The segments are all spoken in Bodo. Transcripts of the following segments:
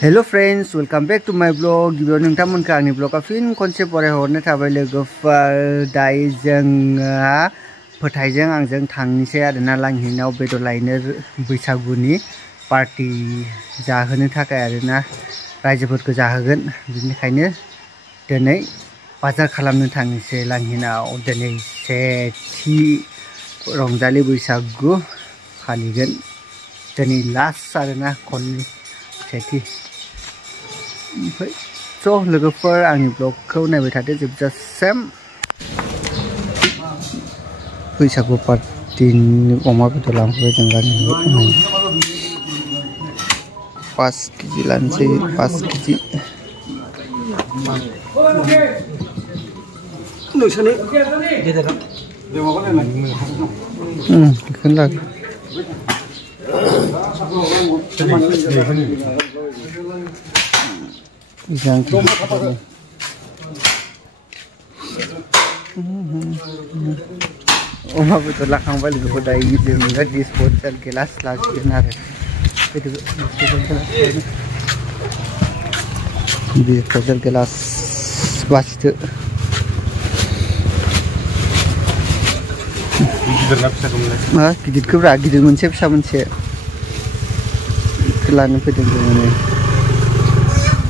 Hello friends, welcome back to my blog. गिबियाव नोंथांमोनखौ आंनि ब्लगआव फिन खनसे फरायहरनो थाबाय लोगोफोर दायो जोंहा फोथायजों आंजों थांनोसै आरोना लांहिनाव बेदर लायनो बैसागुनि पार्टी जाहोनो थाखाय आरोना रायजोफोरखौ जाहोगोन बिनिखायनो दिनै बाजार खालामनो थांनोसै लांहिनाव दिनै सेथि रंजालि बैसागु फालिगोन दिनै लास्ट आरोना खननि सेथि ओमफ्राय स' लोगोफोर आंनि ब्लगखौ नायबाय थादो जोबजासिम बैसागु पार्टिनि अमा बेदर लांफैबाय जों गामियाव 5 केजि लानोसै 5 केजि बेखौनो लादो अमा बेदर लाखांबाय लोगोफोर दायो गिदिर डिस्पोजेल गिलास लासिगोन आरो डिस्पोजेल गिलास बासिदो गिदिरखौ गिदिर मोनसे फिसा मोनसे लानो फैदों जोङो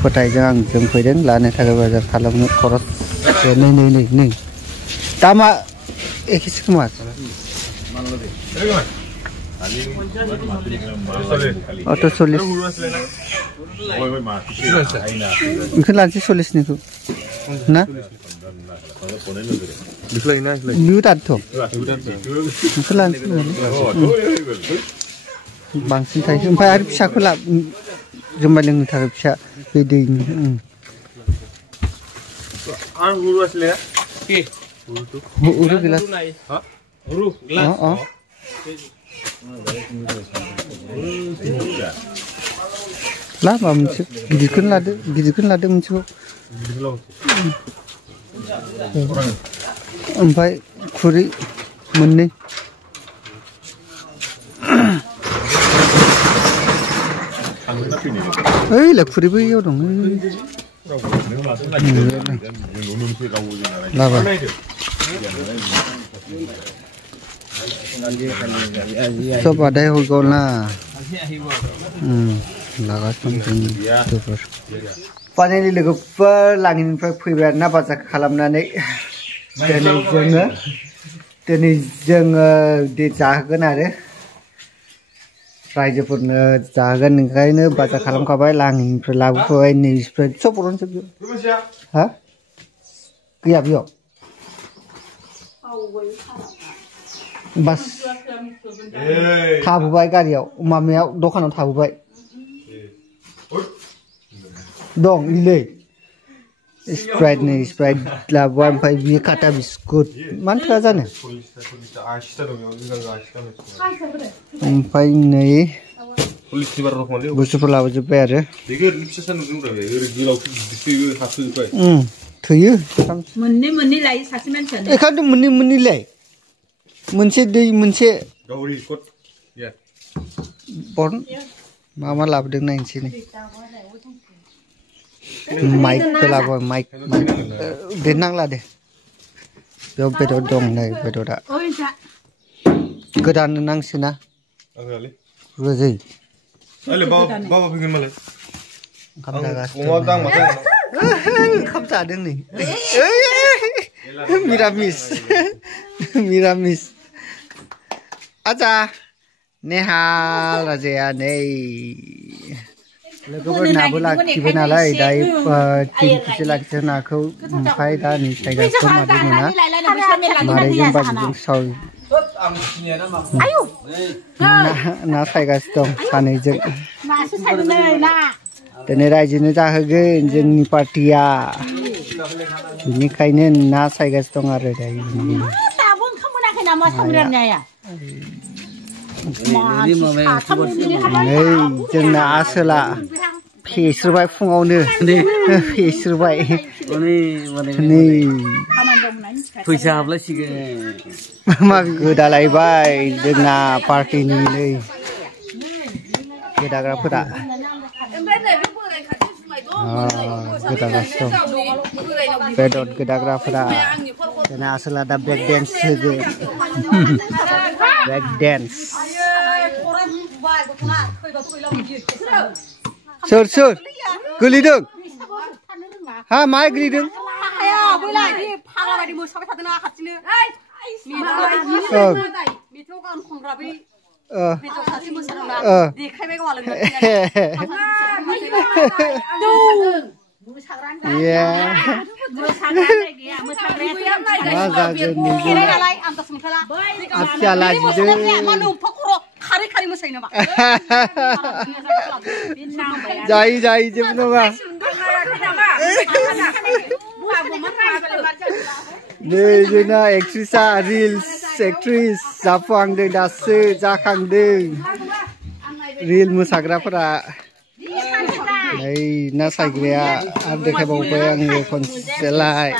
फोथायजों आंजों फैदों लानो थाखाय बाजार खालामनो खरस नै दामा एखेसो खोमा अथ' 40 बेखौ लानोसै 40निखौ ना बियो दाथ' बेखौ लानोसै बांसिन थायो ओमफ्राय आरो फिसाखौ ला जुमाय लोंनो थाखाय फिसा बे दैनि उरु गिलास ला माबा मोनसे गिदिरखौनो लादो मोनसेखौ ओमफ्राय खुरै मोननै ओइ खुरै बैयाव दं लाबाय सब आदाय होगौ ना लागासिनो फाइनालि लोगोफोर लांहिनिफ्राय फैबाय आरोना बाजार खालामनानै दिनै जोङो जाहोगोन आरो रायजोफोरनो जागोन ओंखायनो बाजार खालामखाबाय लांहिनिफ्राय लाबोफाबाय नैनिफ्राय सब बर'नोसै हा गैया बेयाव बास थाबोबाय गारियाव मामायाव दखानाव थाबोबाय दं इलै स्प्राइट लाबोबाय ओमफ्राय बियो काटा बिस्कुट मानो थोआ जानो ओमफ्राय नै बुस्थुफोर लाबोजोब्बाय आरो थोयो मोननै लायो सासे मानसियानो एखायनोथ' मोननैलाय मोनसे दै मोनसे बन मा लाबोदों नायनोसै नै माइकबो लाबोबाय माइक देरनांला दे बेयाव बेदर दं नै बेदरा गोदान नांसोना रोजै ओंखाम जादों नै मिरामिस आजा नेहाल राजाया नै लोगोफोर नाबो लाखिबाय नालाय दायो 3 केजि लाखियो नाखौ ओमफ्राय दा नै सायगासिनो मादैमोना मादैजों बाजैजों साव ना सायगासिनो दं सानैजों दिनै रायजोनो जाहोगोन जोंनि पार्टिया बेनिखायनो ना सायगासिनो दं आरो दायो नै जोंना आसोला फेस्रोबाय फुङावनो फेस्रोबाय नै फैसा हाबलायसिगोन गोदालायबाय जोंना पार्टिनि नै गोदाग्राफोरा गोदागासिनो दं बेदर गोदाग्राफोरा दाना आसोला दा ब्रेक डेन्स होगोन ब्रेक डेन्स सोर सोर गोलैदों हा माय गोलैदों जाई जाई जेबो नङा नै जोंना एक्ट्रिसआ रिल्स एक्ट्रिस जाफुहांदों दासो जाखांदों रिल मोसाग्राफोरा नै ना सायग्राया आरो देखायबावबाय आङो खनसेलाय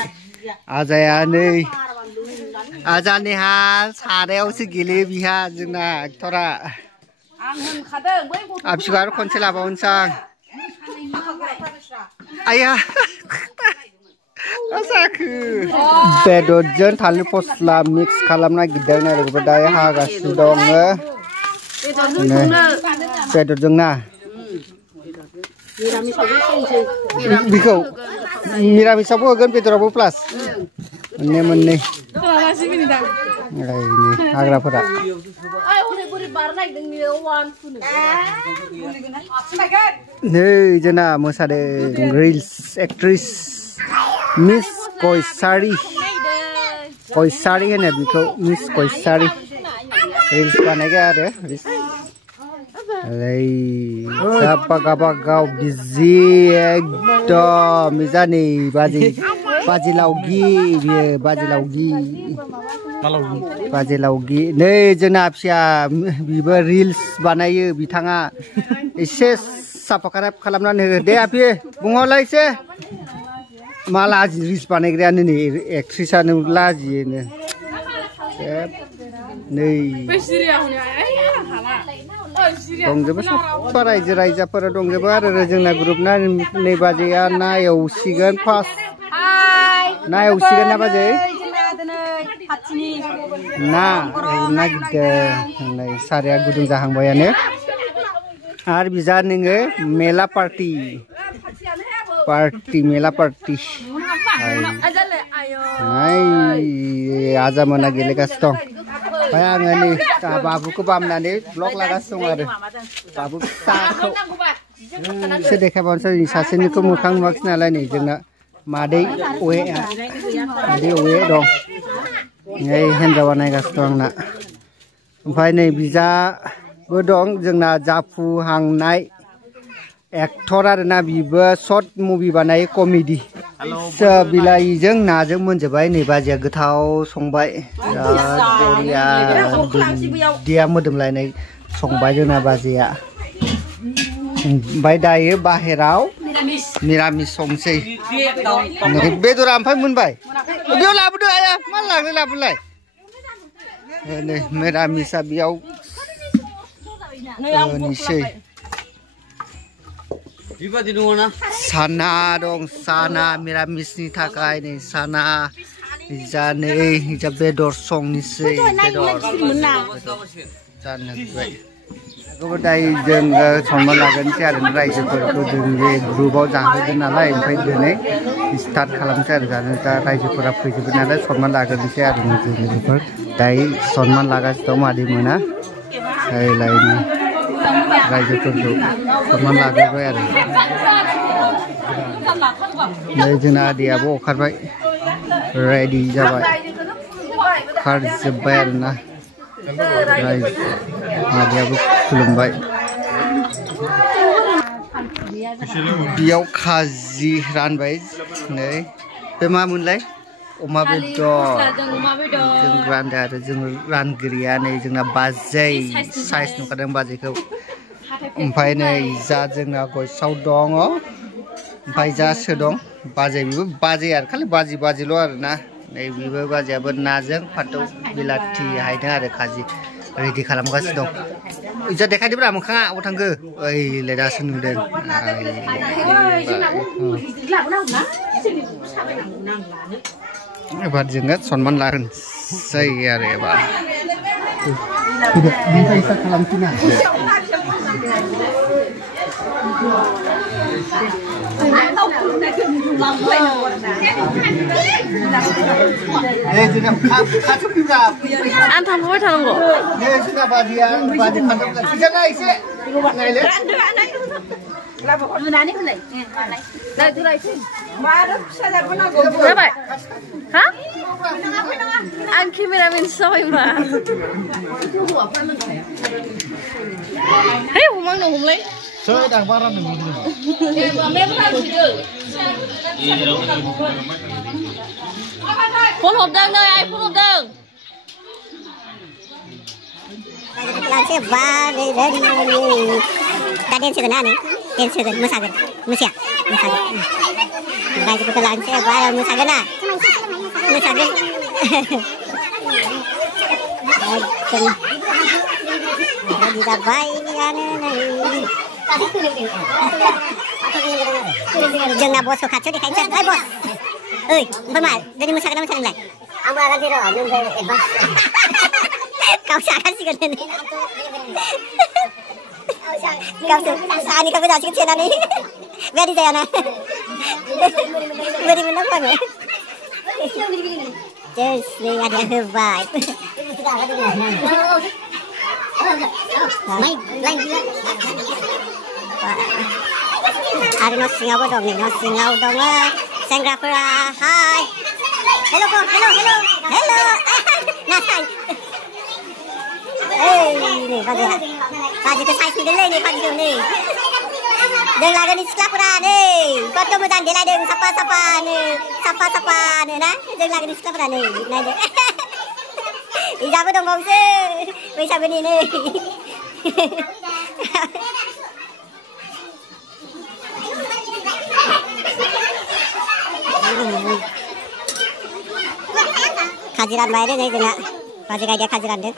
आजाया नै आजानिहा सारायावसो गेलेयो बिहा जोंना एक्टरा आबसिखौ आरो खनसे लाबावनोसै आं आया मा जाखो बेदरजों थालिर फस्ला मिक्स खालामना गिदिर नागिरबाय दायो हागासिनो दङ बेदरजों ना बेखौ मिरामिसावबो होगोन बेदरावबो प्लास मोननै हाग्राफोरा नै जोंना मोसादों रिल्स एक्ट्रिस मिस कयसारि होनो बेखौ मिस कयसारि रिल्स बानायगोन आरो गावबागाव बिजि एकदम जानै बाजि लावगि बियो बाजि लावगि नै जोंना फिसा बिबो रिल्स बानायो बिथाङा एसे साबसक्राइब खालामनानै हो दे आफि बुङलाय एसे मा लाजि रिल्स बानायग्रायानो नै एक्ट्रिसआनो लाजियोनो नै दंजोबो सब रायजो राजाफोरा दंजोबो आरो जोंना ग्रुप ना नै बाजैया ना एवसिगोन फार्स्ट ना एवसिगोन ना बाजै ना एवनो नागिरदों नै साराया गुदुं जाहांबायानो आरो बिजा नोङो मेला पार्टि मेला पार्टि आजा मोना गेलेगासिनो दं ओमफ्राय आङो नै बाबुखौ बामनानै ब्लग लागासिनो दं आरो बाबु फिसाखौ एसे देखायबावनोसै सासेनिखौ मोखां नुवाखै नालाय नै जोंना मादै अवे दं नै हिन्जावा नायगासिनो दं आंना ओमफ्राय नै बिजाबो दं जोंना जाफुहांनाय एक्टर आरोना बिबो शर्ट मुभि बानायो कमेडि बिलाइजों नाजों मोनजोबबाय नै बाजिया गोथाव संबाय बरिया दुन्दिया मोदोमलायनाय संबाय जोंना बाजिया ओमफ्राय दायो बाहेराव निरामिस संसै बेदरा ओमफ्राय मोनबाय बेयाव लाबोदो आया मा लांनो लाबोलाय नै निरामिसा बेयाव निसै साना दं साना मिरामिसनि थाखाय नै साना जा नै जा बेदर संनिसै बेदर जानोबाय दायो जों सनमान लागोनसै आरो रायजोफोरखौ जों बे ग्रुपआव जाहोगोन नालाय ओमफ्राय दिनै स्टार्ट खालामसै आरो जानो दा रायजोफोरा फैजोबगोन नालाय सनमान लागोनसै आरो जों बेफोर दायो सनमान लागासिनो दं मादैमोना लायनि रायजोफोरखौ सनमान लाग्रोबाय आरो नै जोंना आदैयाबो ओंखारबाय रेडि जाबाय खारजोब्बाय आरोना आदैयाबो खुलुमबाय बेयाव खाजि रानबाय नै बे मामोनलाय अमा बेदर जों रानदो आरो जों रानगिरिया नै जोंना बाजै साइज नुखादों बाजैखौ ओमफ्राय नै जा जोंना गयसाव दङ ओमफ्राय जा सो दं बाजै बेबो बाजै आरो खालि बाजिल' आरोना नै बेबो बाजैयाबो नाजों फान्थाव बिलाथि हायदों आरो खाजि रेडि खालामगासिनो दं Ija dekai dibra mokhanga awo tanggo. Oi leda senudeng. Ebar jengat sonman lareng. Saya ya ba. Tidak bisa kalam tuna. 지금 가족입니다. 안 타는 거 타는 거. 네, 지금 바디야, 바디 판독. 이제가 이제 이거 나이래. 누나니 그래. 나 들어 있지. 말을 찾아보라고. 제발. 하? 안 카메라맨 써이마. 헤이, 호망노 홈레. 저 당바라는 거. phun hộp đơn ơi, ai phun hộp đơn? Làm xe ba để ta đen xe gần này, đen xe gần mua sạc gần, mua xe, đây chúng ta làm xe ba là mua sạc gần à, mua sạc gần, đi ra bay đi ăn này, dừng là boss khát cho đi khánh chân, ơi boss, ơi, bên ngoài, đây mua sạc gần này, anh ba cái gì đó, nhưng cái kau sakan sih kan ini. Kau tu, ani kau dah sikit cina ni. Beri saya na. Beri mana pun. Just ni ada hebat. Main, lain juga. Ada nasi ngau dong ni, nasi ngau dong. Singapura, hi. Hello, hello. Nasai. Nih, baju ke size ni ni baju ni. Deng laga ni Singapura ni. Kau tu mudan dia deng sapa ni na. Deng laga ni Singapura ni. Nai deh. Ija betul bang se. Bisa bini ni. Kajiran bayar ni je nak. Baju kaya kajiran deh.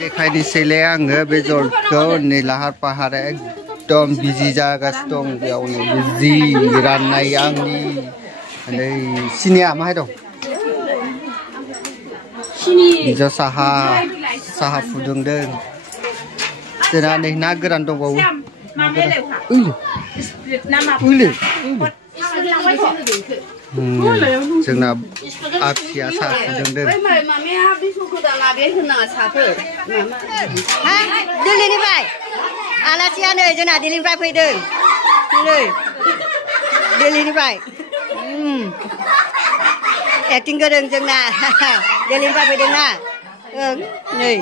देखाय दिसैले आङो बे जलखौ नै लाहार फाहार एकदम बिजि जागासिनो दं बेयावनो बिजि राननाय आंनि नै सिनिया माहाय दं बिजा साहा फुदुंदों जोंना नै ना गोरान दंबावो जोंना आफिया साहा फुदुंदों दिल्लीनिफ्राय आलासिया नै जोंना दिल्लीनिफ्राय फैदों नै दिल्लीनिफ्राय एक्टिं गोरों जोंना दिल्लीनिफ्राय फैदों ना ओं नै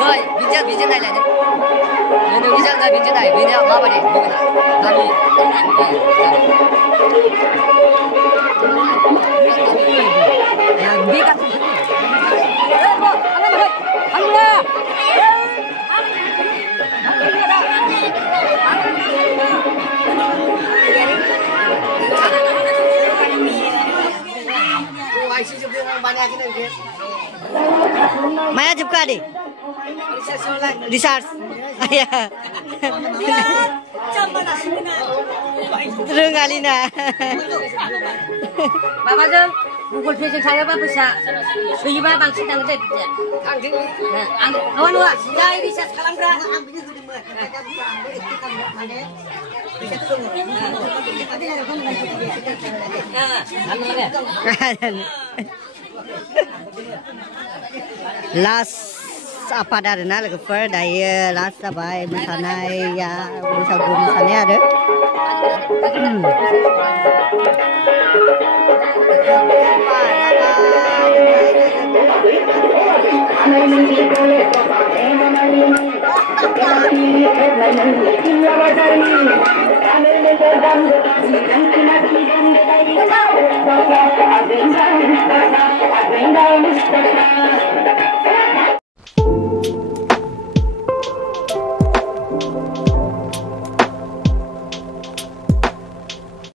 Rồi, Vinh này này. Nếu Vinh này, Vinh này, mau vào đi, mau vào. Tadi. Yang Vinh kan. Halo. Maya juga deh. Research. Ya. Rengalina. माबाजों गुगल पे जों थाङोबा फैसा सोयोबा बांसिन थाङो दे बिदिया आं नङा नङा जाय रिसार्च खालामग्रा Last apa darna logoफोर दायो last जाबाय मोसानाया बैसागु मोसानाय आरो Thank you.